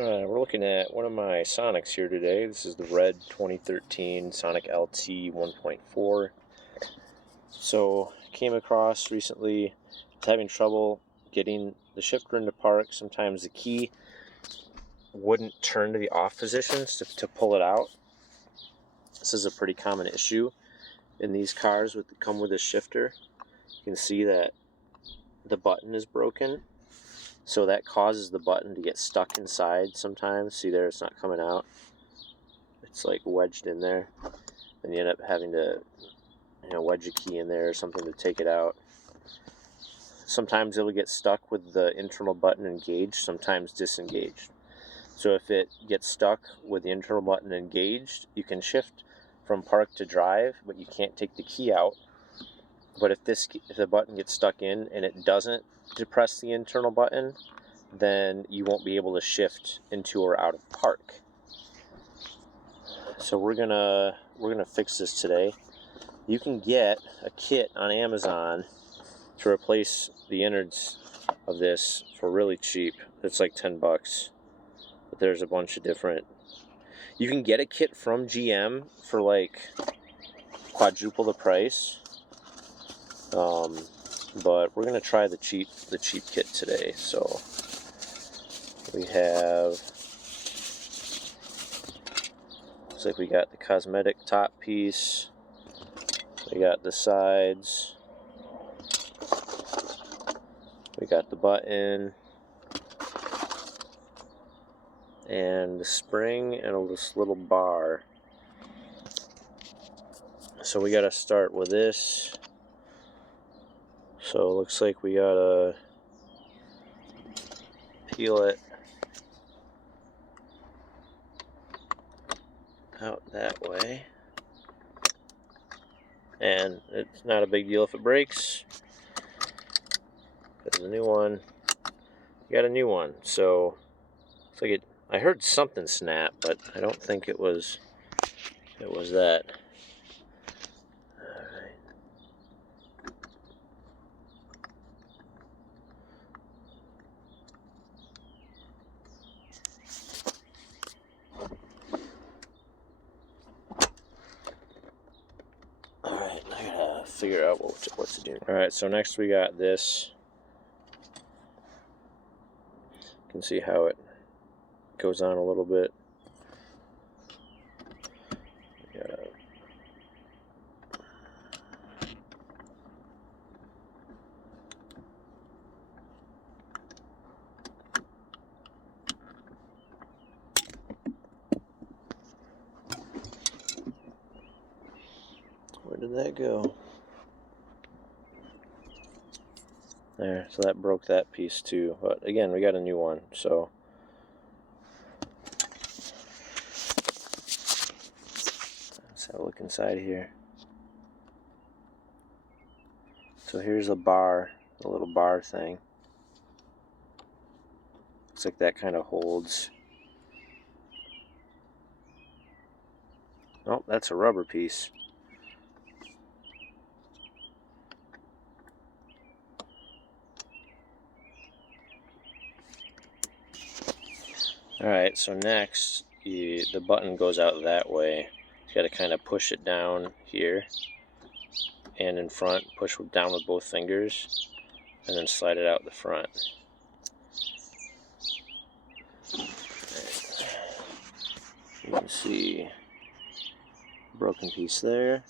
We're looking at one of my Sonics here today. This is the red 2013 Sonic LT 1.4. So, came across recently, was having trouble getting the shifter into park. Sometimes the key wouldn't turn to the off positions to pull it out. This is a pretty common issue in these cars that come with a shifter. You can see that the button is broken. So that causes the button to get stuck inside sometimes. See there, it's not coming out. It's like wedged in there. And you end up having to wedge a key in there or something to take it out. Sometimes it'll get stuck with the internal button engaged, sometimes disengaged. So if it gets stuck with the internal button engaged, you can shift from park to drive, but you can't take the key out. But if the button gets stuck in and it doesn't depress the internal button, then you won't be able to shift into or out of park. So we're gonna fix this today. You can get a kit on Amazon to replace the innards of this for really cheap. It's like 10 bucks. But there's a bunch of different. You can get a kit from GM for like quadruple the price. But we're gonna try the cheap kit today. So we have, looks like we got the cosmetic top piece, we got the sides, we got the button, and the spring, and this little bar. So we gotta start with this. So it looks like we gotta peel it out that way, and it's not a big deal if it breaks. There's a new one. You got a new one. So it's like I heard something snap, but I don't think it was that. Alright, I gotta figure out what to do. Alright, so next we got this. You can see how it goes on a little bit. Where did that go? There, so that broke that piece too. But again, we got a new one, so let's have a look inside here. So here's a bar, a little bar thing. Looks like that kind of holds. Oh, that's a rubber piece. Alright, so next, the button goes out that way. You got to kind of push it down here and in front, push down with both fingers, and then slide it out the front. You can see broken piece there.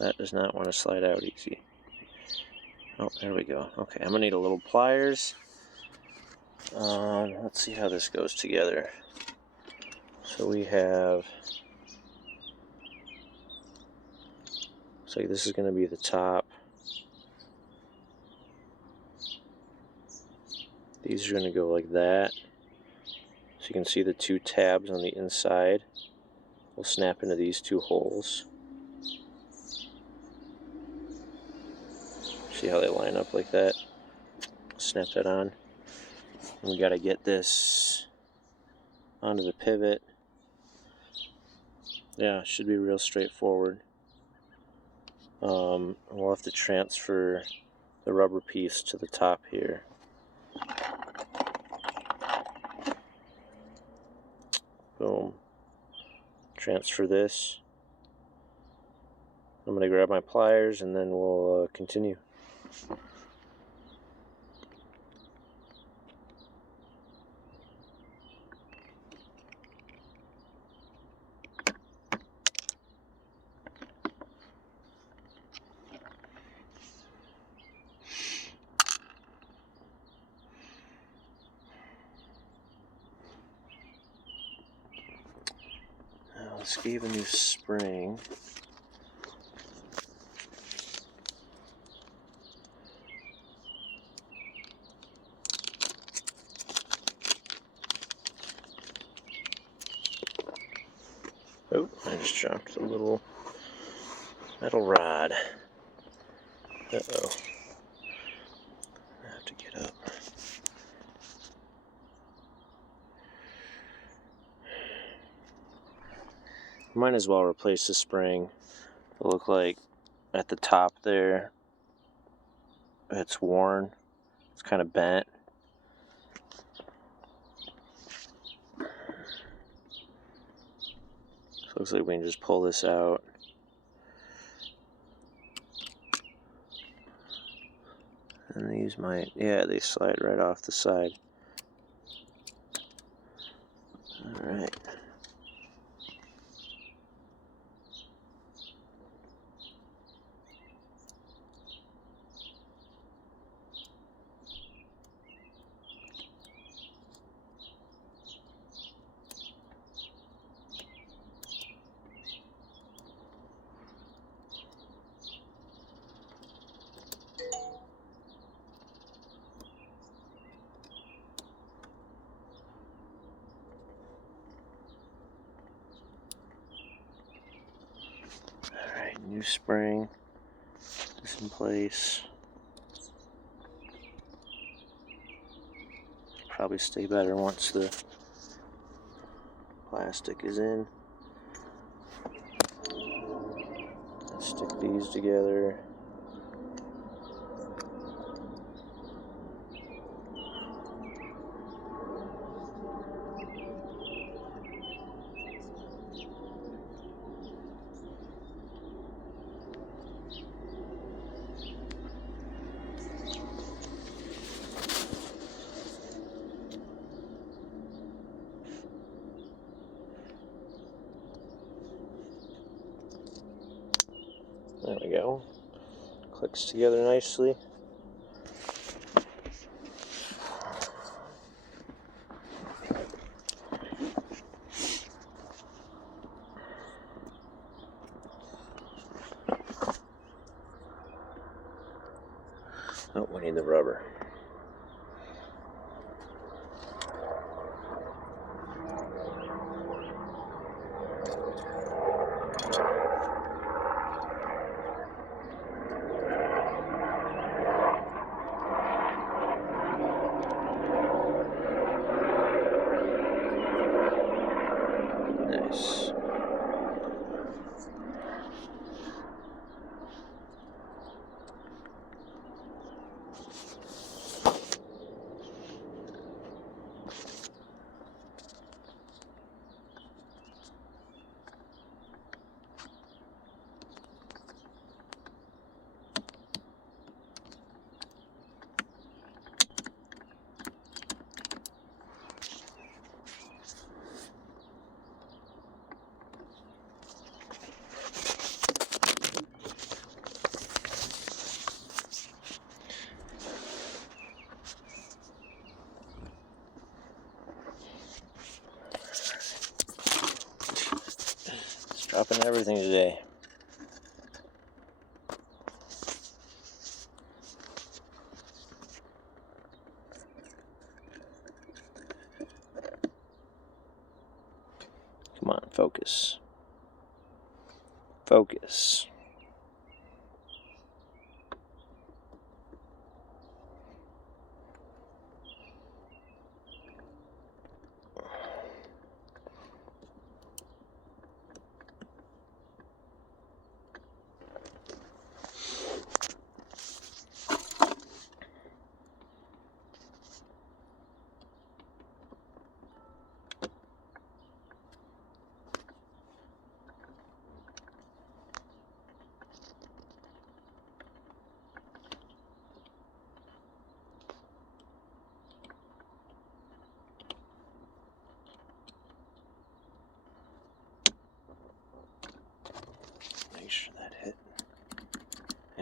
That does not want to slide out easy. Oh, there we go. Okay, I'm gonna need a little pliers. Let's see how this goes together. So we have, so this is gonna be the top. These are gonna go like that. So you can see the two tabs on the inside will snap into these two holes. See how they line up like that? Snap that on. And we got to get this onto the pivot Yeah, it should be real straightforward. We'll have to transfer the rubber piece to the top here. Boom. Transfer this. I'm going to grab my pliers and then we'll continue. Now let's give a new spring. Oh, I just dropped a little metal rod. Uh-oh. I have to get up. Might as well replace the spring. It'll look like at the top there, it's worn. It's kind of bent. So it looks like we can just pull this out. And these might, yeah, they slide right off the side. Alright. Alright, new spring. This in place. Probably stay better once the plastic is in. Let's stick these together. There we go. Clicks together nicely. Oh, we need the rubber. Nice. Dropping everything today. Come on, focus. Focus.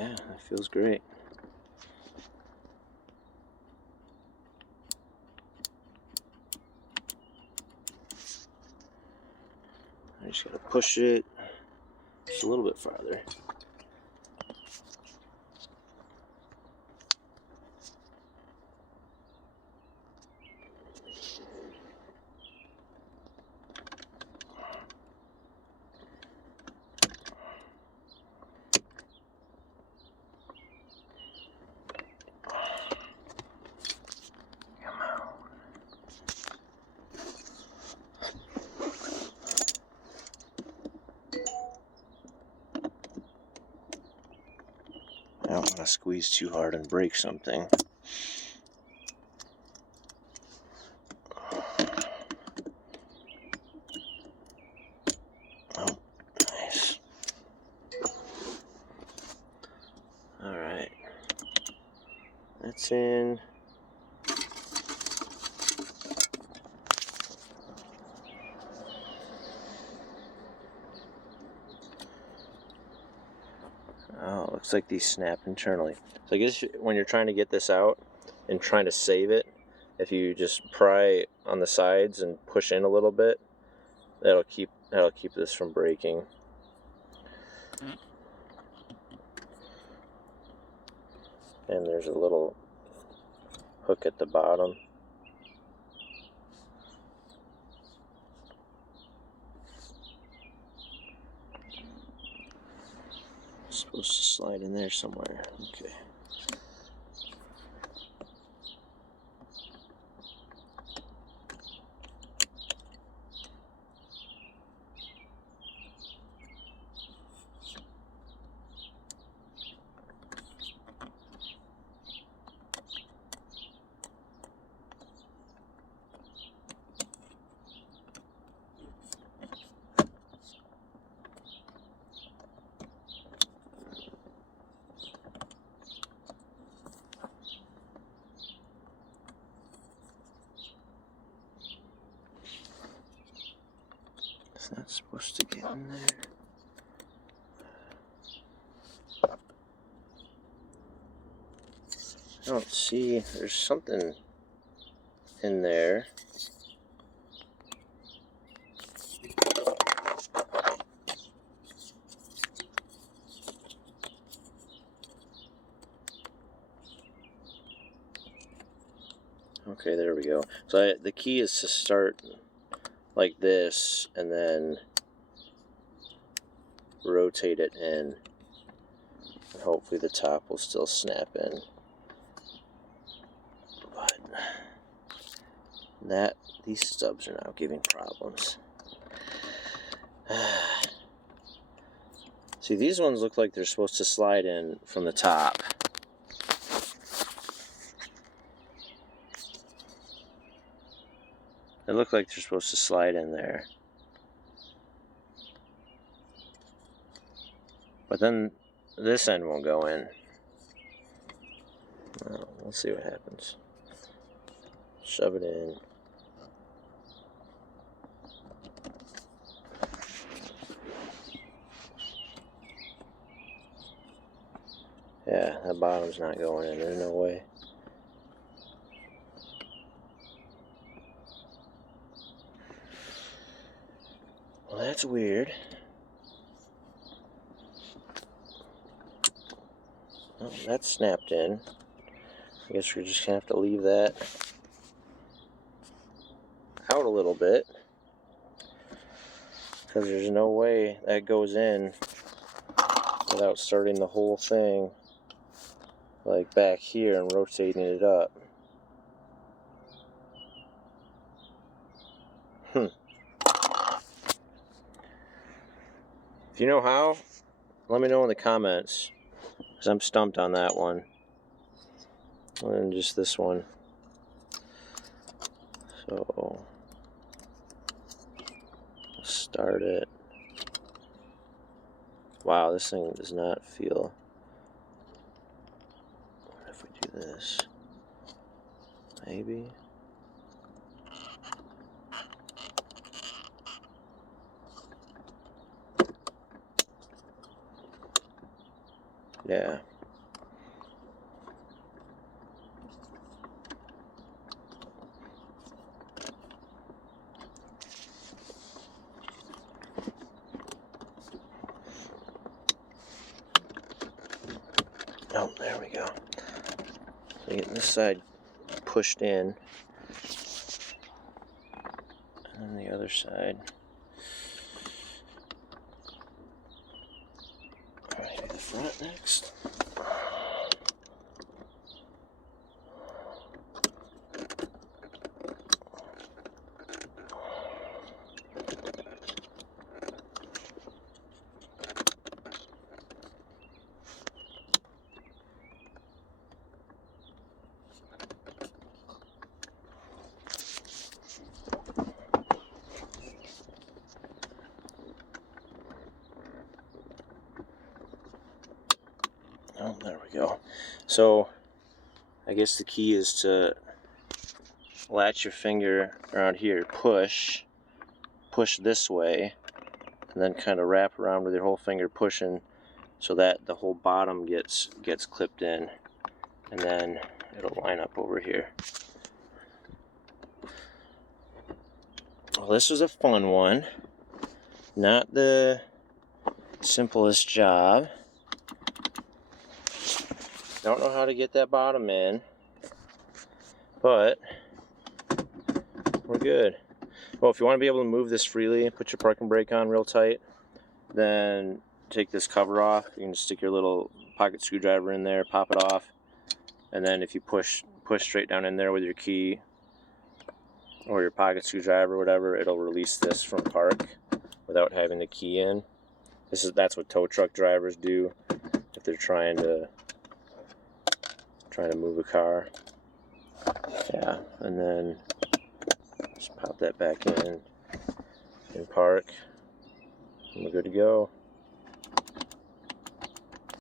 Yeah, that feels great. I just gotta push it just a little bit farther. I don't want to squeeze too hard and break something. Oh, nice. Alright. That's in. Oh, it looks like these snap internally. So I guess when you're trying to get this out and trying to save it, if you just pry on the sides and push in a little bit, that'll keep this from breaking. And there's a little hook at the bottom. It's supposed to slide in there somewhere. Okay. It's not supposed to get in there. I don't see, there's something in there. Okay, there we go. So the key is to start like this and then rotate it in. And hopefully the top will still snap in. But these stubs are now giving problems. See, these ones look like they're supposed to slide in from the top. They look like they're supposed to slide in there. But then this end won't go in. Well, we'll see what happens. Shove it in. Yeah, that bottom's not going in. There's no way. Well, that's weird. Well, that's snapped in. I guess we're just gonna have to leave that out a little bit, because there's no way that goes in without starting the whole thing like back here and rotating it up. If you know how, let me know in the comments, because I'm stumped on that one. And just this one. So start it. Wow, this thing does not feel. What if we do this? Maybe. Yeah. Oh, there we go. So getting this side pushed in, and then the other side. Maybe the front next. Oh, there we go. So I guess the key is to latch your finger around here, push this way, and then kind of wrap around with your whole finger pushing so that the whole bottom gets clipped in, and then it'll line up over here. Well, this was a fun one. Not the simplest job. Don't know how to get that bottom in, but we're good. Well, if you want to be able to move this freely, put your parking brake on real tight, then take this cover off. You can just stick your little pocket screwdriver in there, pop it off, and then if you push straight down in there with your key or your pocket screwdriver or whatever, it'll release this from park without having the key in. That's what tow truck drivers do if they're trying to move a car. Yeah, and then just pop that back in park, and we're good to go.